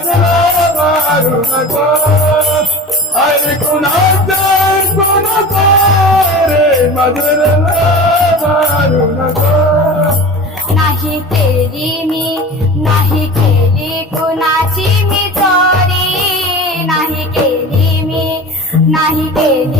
रे मनोरंजू नाही मी नाही केली कुणाची मी चोरी नाही केली मी नाही केली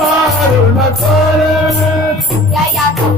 Yeah, yeah, yeah.